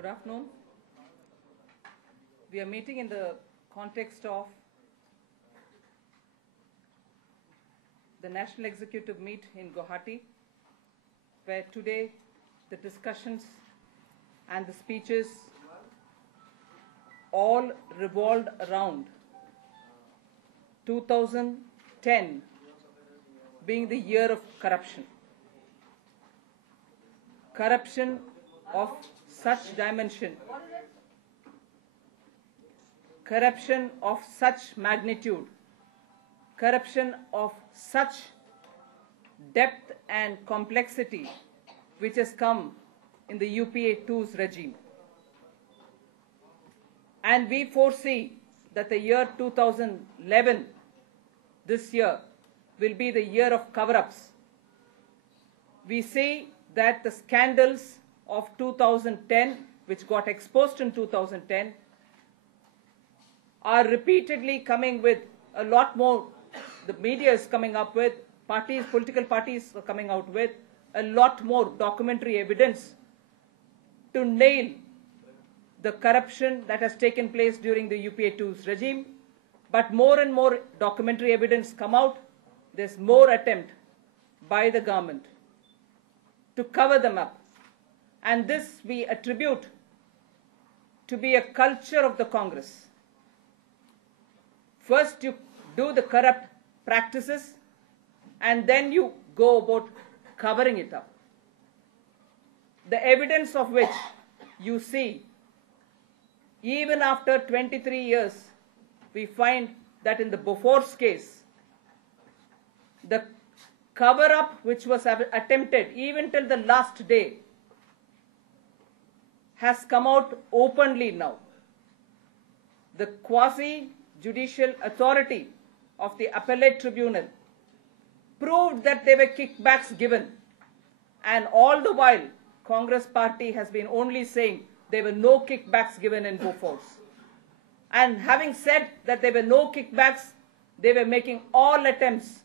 Good afternoon. We are meeting in the context of the National Executive Meet in Guwahati, where today the discussions and the speeches all revolved around 2010 being the year of corruption. Corruption of such dimension, corruption of such magnitude, corruption of such depth and complexity which has come in the UPA 2's regime. And we foresee that the year 2011, this year, will be the year of cover-ups. We see that the scandals of 2010, which got exposed in 2010, are repeatedly coming with a lot more. The media is coming up with, political parties are coming out with a lot more documentary evidence to nail the corruption that has taken place during the UPA 2's regime. But more and more documentary evidence come out. There's more attempt by the government to cover them up. And this we attribute to be a culture of the Congress. First you do the corrupt practices and then you go about covering it up. The evidence of which you see, even after 23 years, we find that in the Bofors case, the cover-up which was attempted even till the last day has come out openly now. The quasi-judicial authority of the appellate tribunal proved that there were kickbacks given, and all the while Congress party has been only saying there were no kickbacks given in Bofors. And having said that there were no kickbacks, they were making all attempts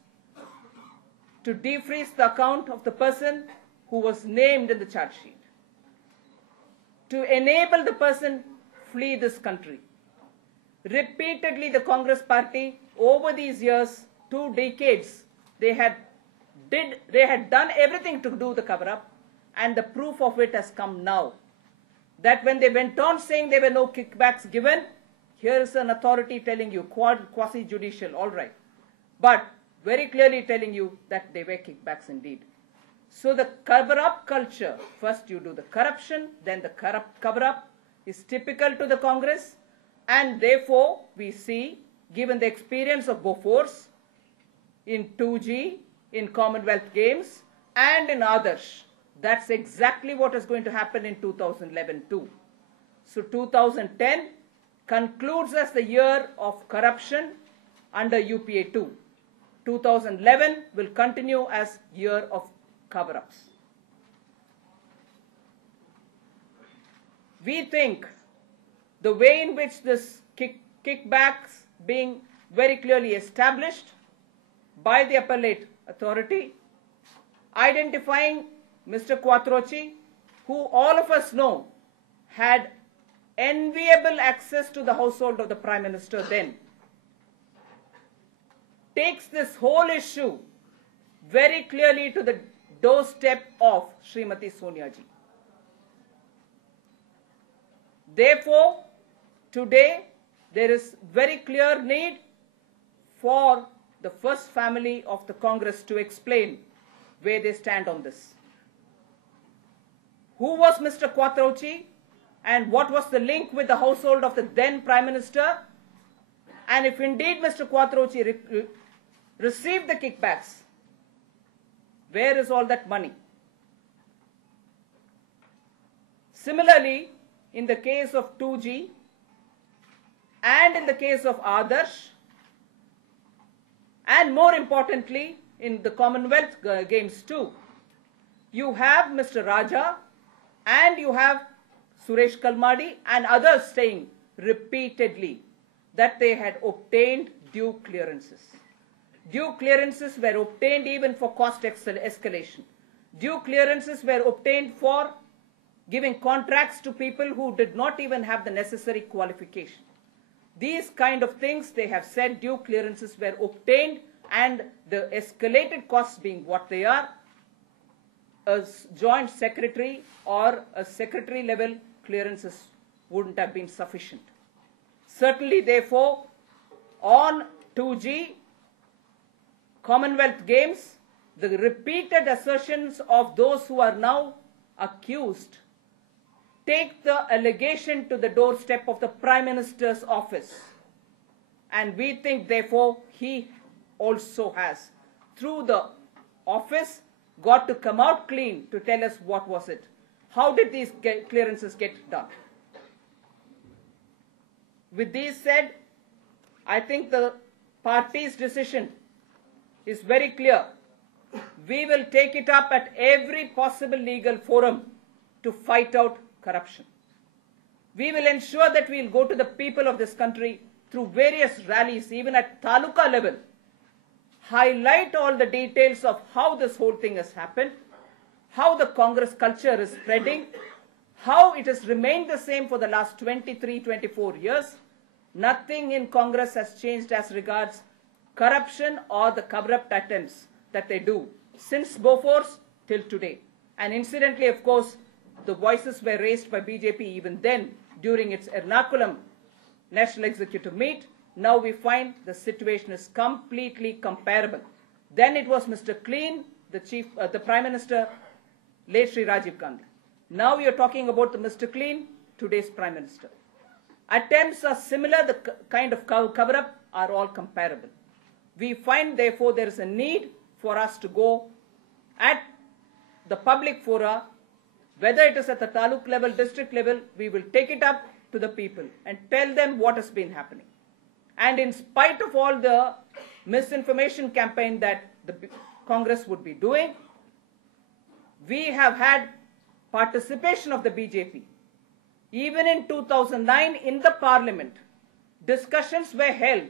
to defreeze the account of the person who was named in the charge sheet, to enable the person flee this country. Repeatedly, the Congress party, over these years, 2 decades, they had done everything to do the cover-up, and the proof of it has come now. That when they went on saying there were no kickbacks given, here is an authority telling you, quasi-judicial, all right, but very clearly telling you that they were kickbacks indeed. So the cover-up culture, first you do the corruption, then the cover-up is typical to the Congress, and therefore we see, given the experience of Bofors, in 2G, in Commonwealth Games, and in Adarsh, that's exactly what is going to happen in 2011 too. So 2010 concludes as the year of corruption under UPA 2. 2011 will continue as year of cover-ups. We think the way in which this kickbacks being very clearly established by the appellate authority, identifying Mr. Quattrochi, who all of us know had enviable access to the household of the Prime Minister then, takes this whole issue very clearly to the doorstep of Srimati Sonia Ji. Therefore, today there is very clear need for the first family of the Congress to explain where they stand on this. Who was Mr. Quattrochi and what was the link with the household of the then Prime Minister? And if indeed Mr. Quattrochi received the kickbacks, where is all that money? Similarly, in the case of 2G and in the case of Adarsh, and more importantly, in the Commonwealth Games too, you have Mr. Raja and you have Suresh Kalmadi and others saying repeatedly that they had obtained due clearances. Due clearances were obtained even for cost escalation. Due clearances were obtained for giving contracts to people who did not even have the necessary qualification. These kind of things, they have said due clearances were obtained, and the escalated costs being what they are, a joint secretary or a secretary level clearances wouldn't have been sufficient. Certainly, therefore, on 2G, Commonwealth Games, the repeated assertions of those who are now accused take the allegation to the doorstep of the Prime Minister's office. And we think, therefore, he also has, through the office, got to come out clean to tell us what was it. How did these clearances get done? With these said, I think the party's decision is very clear. We will take it up at every possible legal forum to fight out corruption. We will ensure that we will go to the people of this country through various rallies, even at taluka level, highlight all the details of how this whole thing has happened, how the Congress culture is spreading, how it has remained the same for the last 23, 24 years. Nothing in Congress has changed as regards corruption or the cover-up attempts that they do since Bofors till today. And incidentally, of course, the voices were raised by BJP even then during its Ernakulam National Executive Meet. Now we find the situation is completely comparable. Then it was Mr. Clean, the Prime Minister, late Sri Rajiv Gandhi. Now we are talking about the Mr. Clean, today's Prime Minister. Attempts are similar, the kind of cover-up are all comparable. We find, therefore, there is a need for us to go at the public fora, whether it is at the taluk level, district level, we will take it up to the people and tell them what has been happening. And in spite of all the misinformation campaign that the Congress would be doing, we have had participation of the BJP. Even in 2009 in the parliament, discussions were held,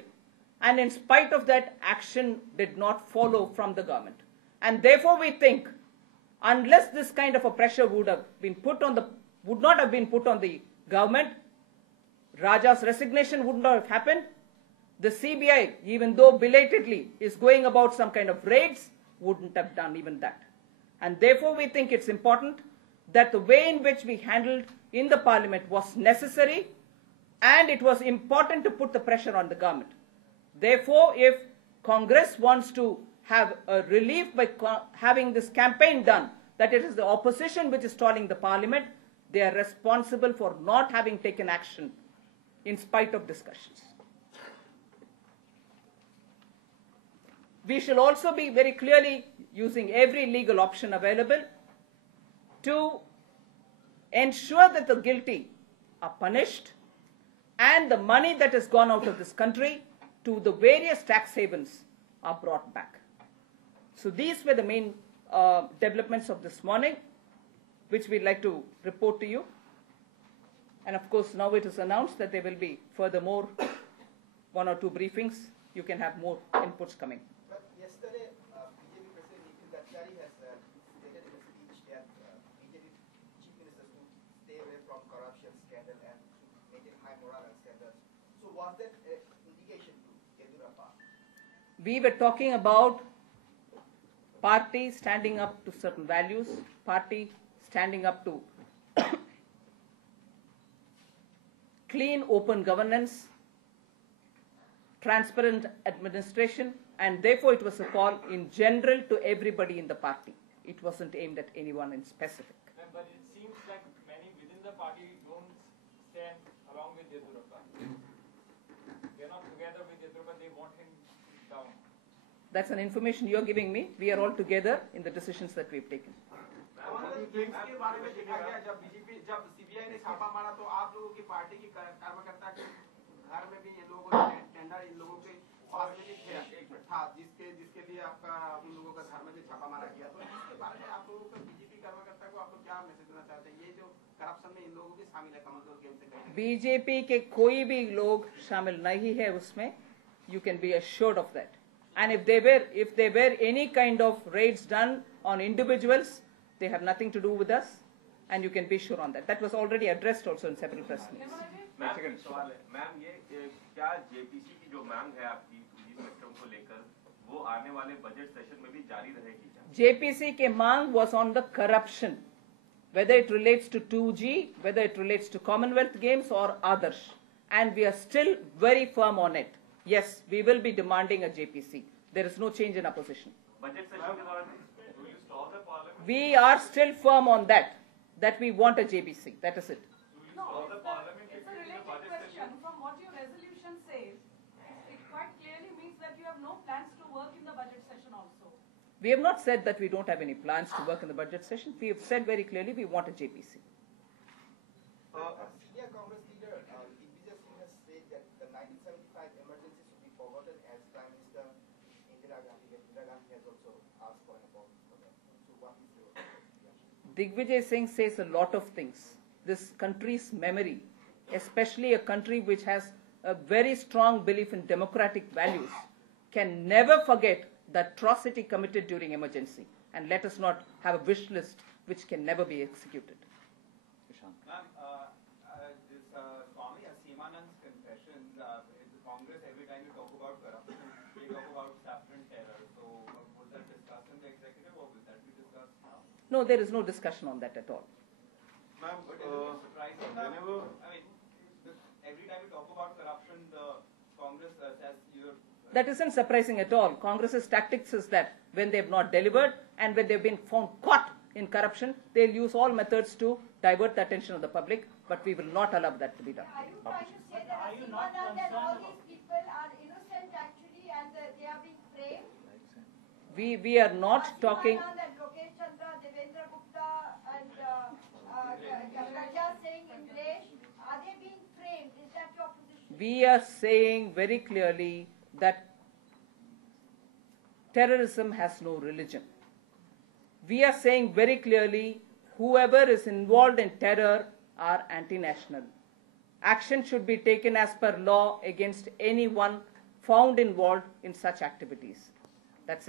and in spite of that, action did not follow from the government. And therefore we think, unless this kind of a pressure would not have been put on the government, Raja's resignation would not have happened. The CBI, even though belatedly is going about some kind of raids, wouldn't have done even that. And therefore we think it's important that the way in which we handled in the parliament was necessary, and it was important to put the pressure on the government. Therefore, if Congress wants to have a relief by having this campaign done, that it is the opposition which is stalling the parliament, they are responsible for not having taken action in spite of discussions. We shall also be very clearly using every legal option available to ensure that the guilty are punished and the money that has gone out of this country to the various tax havens are brought back. So these were the main developments of this morning, which we'd like to report to you. And of course, now it is announced that there will be furthermore 1 or 2 briefings. You can have more inputs coming. But yesterday, BJP President Nikhil Gadkari has stated in a speech that BJP Chief Minister should stay away from corruption scandal and maintain high moral and standards. So was that an indication to Yediyurappa? We were talking about party standing up to certain values, party standing up to clean, open governance, transparent administration, and therefore it was a call in general to everybody in the party. It wasn't aimed at anyone in specific. But it seems like many within the party don't stand along with Yediyurappa. They're not together with Yediyurappa, they want him down. That's an information you're giving me. We are all together in the decisions that we've taken. इसके बारे में देखा गया जब CBI ने छापा मारा तो आप लोगों की पार्टी की कार्यकर्ता के घर में भी ये लोगों ने टेंडर इन लोगों के पास में भी था जिसके लिए आपका उन लोगों का घर में भी छापा मारा गया। तो इसके बारे में आप लोगों को बीजेपी कार्यकर्ता को आप लोग क्या मैसेज देना चाहते हैं? ये जो करप्शन में इन लोगों भी शामिल है कमजोर गेम से कहीं बीजेपी के कोई भी लोग शामिल नहीं है उसमें. You can be assured of that. And if there were any kind of raids done on individuals, they have nothing to do with us. and you can be sure on that. That was already addressed also in several press meetings. Ma'am एक सवाल है ma'am ये क्या JPC की जो मांग है आपकी 2G स्पेक्ट्रम को लेकर वो आने वाले बजट सेशन में भी जारी रहेगी क्या? JPC के मांग was on the corruption, whether it relates to 2G, whether it relates to Commonwealth Games or others, and we are still very firm on it. Yes, we will be demanding a JPC. There is no change in our position. Budget session के दौरान Will you stall the parliament? We are still firm on that we want a JPC. That is it. No, it's a related question. From what your resolution says, it quite clearly means that you have no plans to work in the budget session also. We have not said that we don't have any plans to work in the budget session. We have said very clearly we want a JPC. Senior Congress leader Digvijay Singh has said that the 1975 emergency should be forgotten as Prime Minister Indira Gandhi has also asked for an apology for that. So what is your reaction? Digvijay Singh says a lot of things. This country's memory, especially a country which has a very strong belief in democratic values, can never forget the atrocity committed during emergency. And let us not have a wish list which can never be executed. Ma'am, this Swami Asimanand's confessions, in Congress, every time you talk about corruption, they talk about saffron terror. So, was that discussed in the executive or will that be discussed now? No, there is no discussion on that at all. Ma'am, but isn't it surprising that, I mean, every time you talk about corruption, the Congress says you're... That isn't surprising at all. Congress's tactics is that when they have not delivered and when they have been found caught in corruption, they'll use all methods to divert the attention of the public, but we will not allow that to be done. Are you trying to say that Asimanand and all these people are innocent actually and they are being framed? We are not talking... Asimanand and Lokesh Chandra, Devendra Gupta and Raja Singh, Indresh, are they being framed? Is that your position? We are saying very clearly that terrorism has no religion. We are saying very clearly whoever is involved in terror are anti-national. Action should be taken as per law against anyone found involved in such activities. That's it.